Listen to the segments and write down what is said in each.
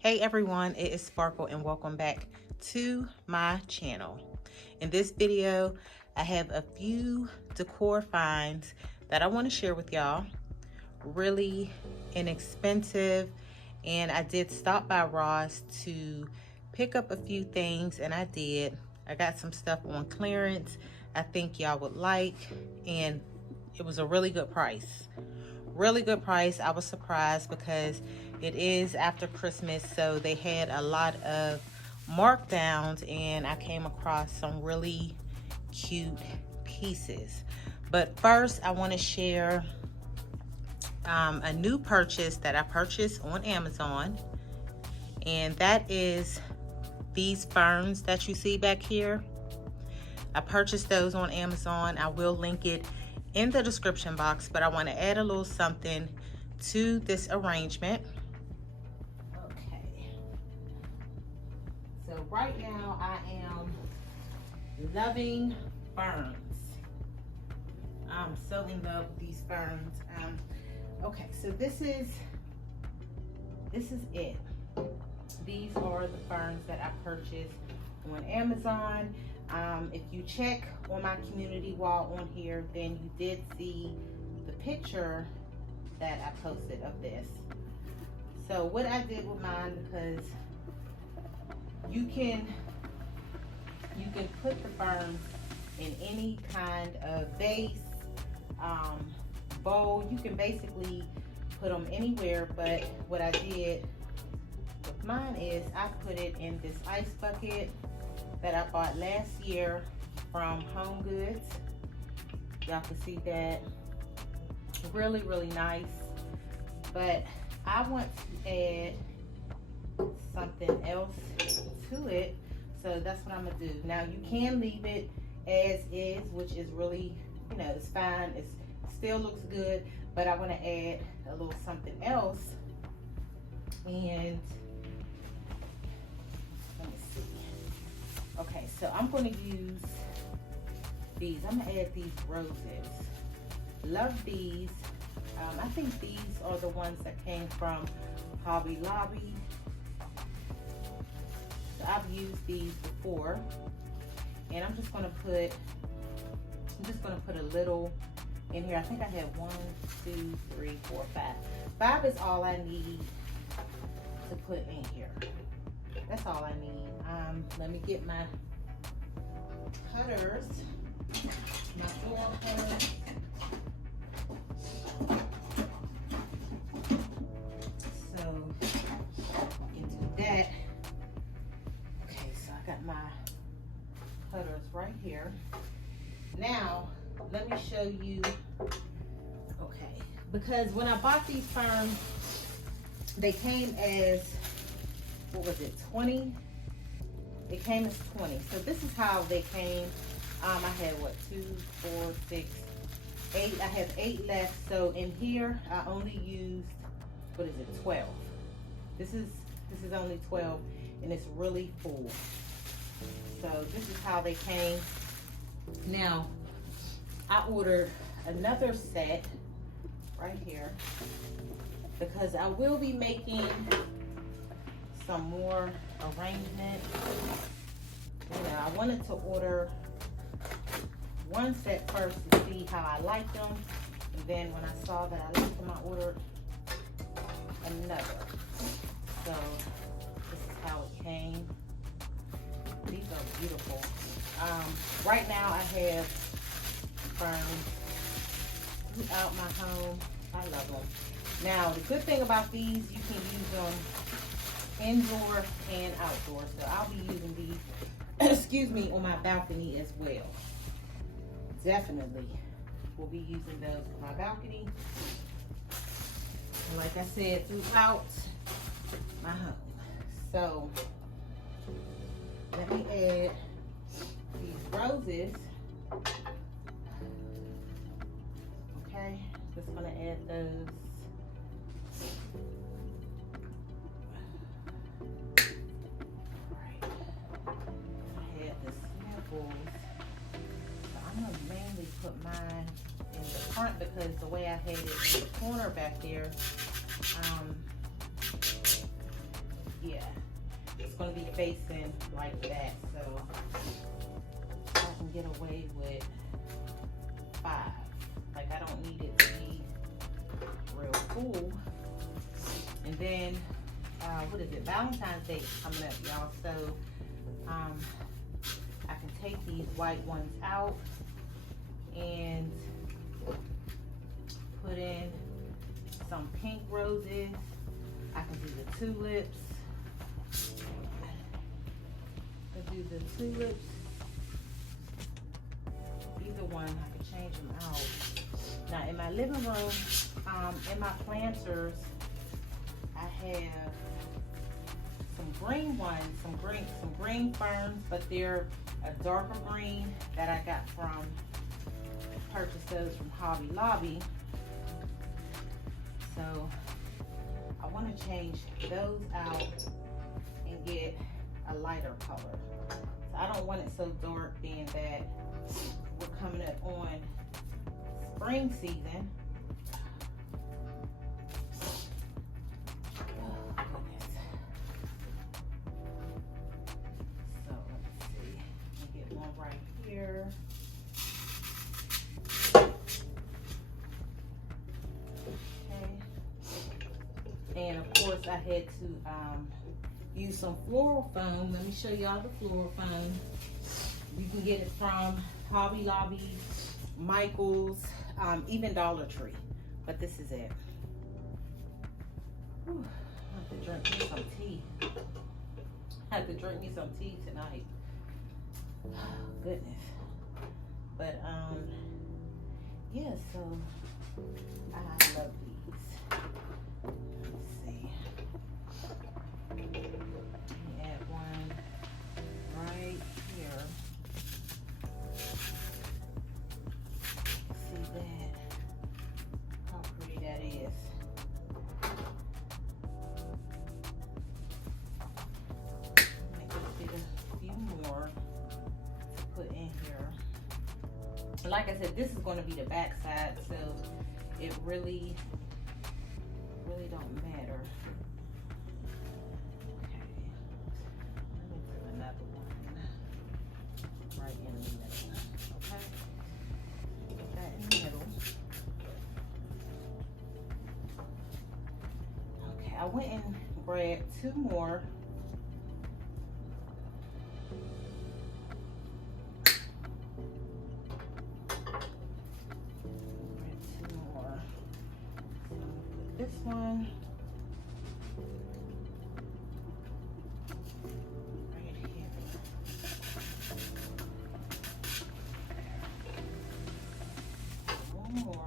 Hey everyone, it is Sparkle and welcome back to my channel. In this video, I have a few decor finds that I want to share with y'all. Really inexpensive, and I did stop by Ross to pick up a few things, and I did. I got some stuff on clearance I think y'all would like, and it was a really good price. Really good price. I was surprised because it is after Christmas, so they had a lot of markdowns, and I came across some really cute pieces. But first, I want to share a new purchase that I purchased on Amazon, and that is these ferns that you see back here. I purchased those on Amazon. I will link it in the description box, but I want to add a little something to this arrangement. Okay, so right now I am loving ferns. I'm so in love with these ferns. Okay, so this is it. These are the ferns that I purchased on Amazon. If you check on my community wall on here, then you did see the picture that I posted of this. So what I did with mine, because you can put the ferns in any kind of vase, bowl. You can basically put them anywhere, but what I did with mine is I put it in this ice bucket that I bought last year from Home Goods. Y'all can see that. Really, really nice. But I want to add something else to it, so that's what I'm gonna do. Now you can leave it as is, which is really, it's fine. It still looks good, but I want to add a little something else. And let me see. Okay, so I'm going to use these. I'm going to add these roses. Love these. I think these are the ones that came from Hobby Lobby. So I've used these before. And I'm just going to put a little in here. I think I have 1, 2, 3, 4, 5. 5 is all I need to put in here. That's all I need. Let me get my cutters, my foil cutters. So we can do that. Okay, so I got my cutters right here. Now, let me show you. Okay, because when I bought these ferns, they came as, what was it, 20? They came as 20. So this is how they came. I had what, 2, 4, 6, 8. I have 8 left. So in here, I only used, what is it, 12. This is only 12, and it's really full. So this is how they came. Now, I ordered another set right here because I will be making some more arrangements. I wanted to order one set first to see how I like them, and then when I saw that I liked them, I ordered another. So this is how it came. These are beautiful. Right now I have ferns throughout my home. I love them. Now the good thing about these, you can use them indoor and outdoor. So I'll be using these, excuse me, on my balcony as well. Definitely will be using those on my balcony. And like I said, throughout my home. So let me add these roses. Okay, just gonna add those. Alright, I had the samples. So I'm gonna mainly put mine in the front because the way I had it in the corner back there, yeah, it's gonna be facing like that. So I can get away with 5. Like, I don't need it to be real full. And then, what is it? Valentine's Day is coming up, y'all. So I can take these white ones out and put in some pink roses. I can do the tulips. I can do the tulips. Either one, I can change them out. Now in my living room, in my planters, I have some green ones, some green ferns, but they're a darker green that I got from, purchased those from Hobby Lobby. So I want to change those out and get a lighter color. So I don't want it so dark, being that we're coming up on spring season. Oh, goodness. So let's see. Let me get one right here. And of course I had to use some floral foam. Let me show y'all the floral foam. You can get it from Hobby Lobby, Michael's, even Dollar Tree. But this is it. Whew, I have to drink me some tea. I have to drink me some tea tonight. Oh, goodness. But yeah, so I love these. Let's see. Let me add one right here. See that? How pretty that is. Make a few more to put in here. Like I said, this is going to be the back side, so it really don't matter. Okay, let me put another one right in the middle. Okay, put that in the middle. Okay, I went and grabbed 2 more. This one right here. One more.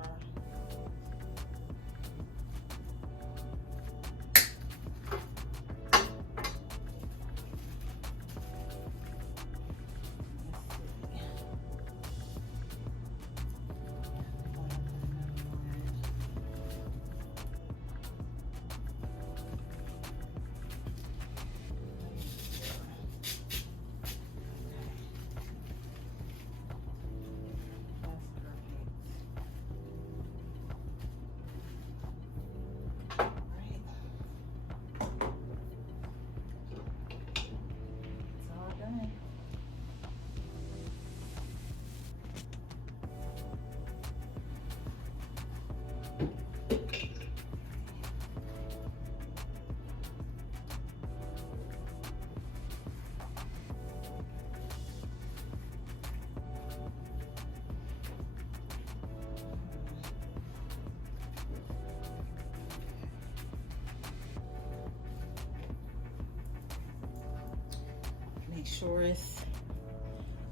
Make sure it's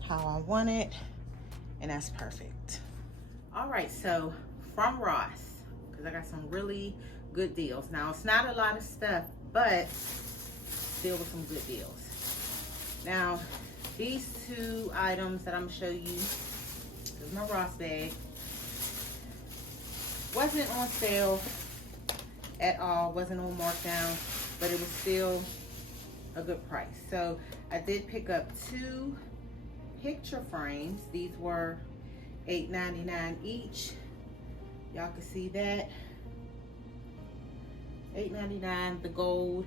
how I want it, and that's perfect. All right, so from Ross, because I got some really good deals. Now, it's not a lot of stuff, but still with some good deals. Now, these 2 items that I'm gonna show you, this is my Ross bag, wasn't on sale at all, wasn't on markdown, but it was still a good price. So I did pick up 2 picture frames. These were $8.99 each. Y'all can see that. $8.99, the gold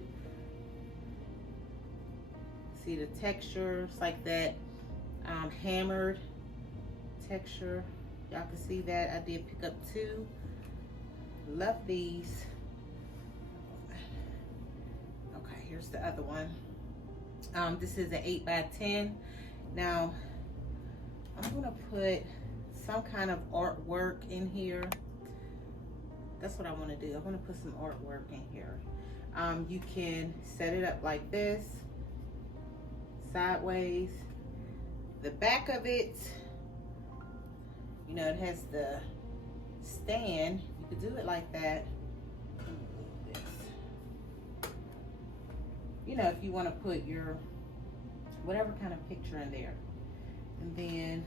See the texture, it's like that hammered texture. Y'all can see that. I did pick up 2. Love these. Okay, here's the other one. This is an 8x10. Now, I'm gonna put some kind of artwork in here. That's what I wanna do. I wanna put some artwork in here. You can set it up like this, sideways. The back of it, you know, it has the stand. You could do it like that. You know, if you want to put your whatever kind of picture in there. And then,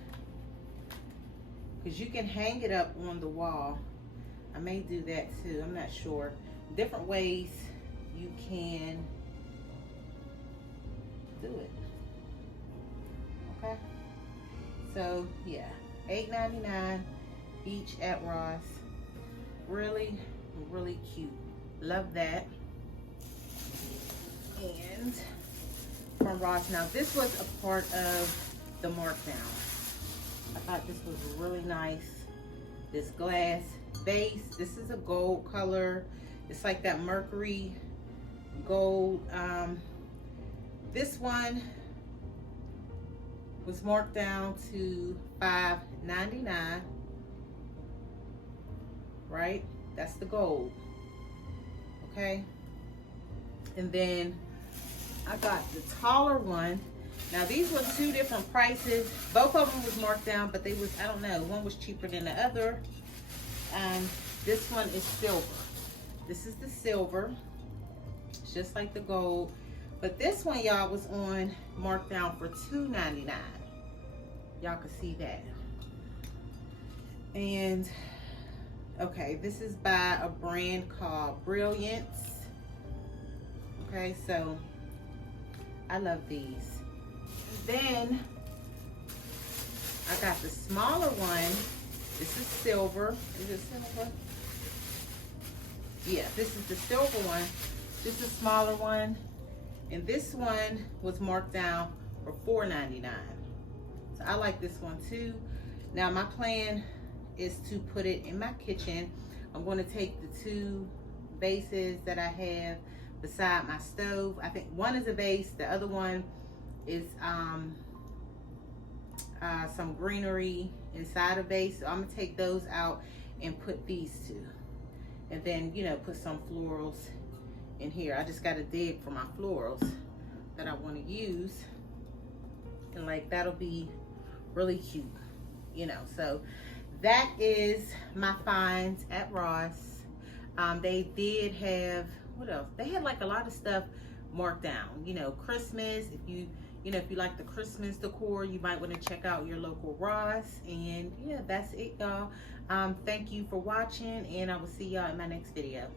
because you can hang it up on the wall. I may do that too, I'm not sure. Different ways you can do it. Okay, so yeah, $8.99 each at Ross. Really, really cute. Love that. And from Ross, now this was a part of the markdown. I thought this was really nice. This glass base, this is a gold color. It's like that mercury gold. This one was marked down to $5.99, right? That's the gold, okay? And then I got the taller one. Now these were 2 different prices. Both of them was marked down, but they was, I don't know, one was cheaper than the other. This one is silver. This is the silver. It's just like the gold. But this one, y'all, was on marked down for $2.99. Y'all can see that. And okay, this is by a brand called Brilliance. Okay, so I love these. Then I got the smaller one. This is silver. Is it silver? Yeah, this is the silver one. This is a smaller one. And this one was marked down for $4.99. So I like this one too. Now my plan is to put it in my kitchen. I'm going to take the 2 vases that I have beside my stove. I think one is a vase, the other one is some greenery inside a vase. So I'm gonna take those out and put these 2. And then, you know, put some florals in here. I just gotta dig for my florals that I wanna use. And like, that'll be really cute, you know. So that is my finds at Ross. They did have, what else? They had like a lot of stuff marked down, you know, Christmas. If you like the Christmas decor, you might want to check out your local Ross. And yeah, that's it, y'all. Thank you for watching, and I will see y'all in my next video.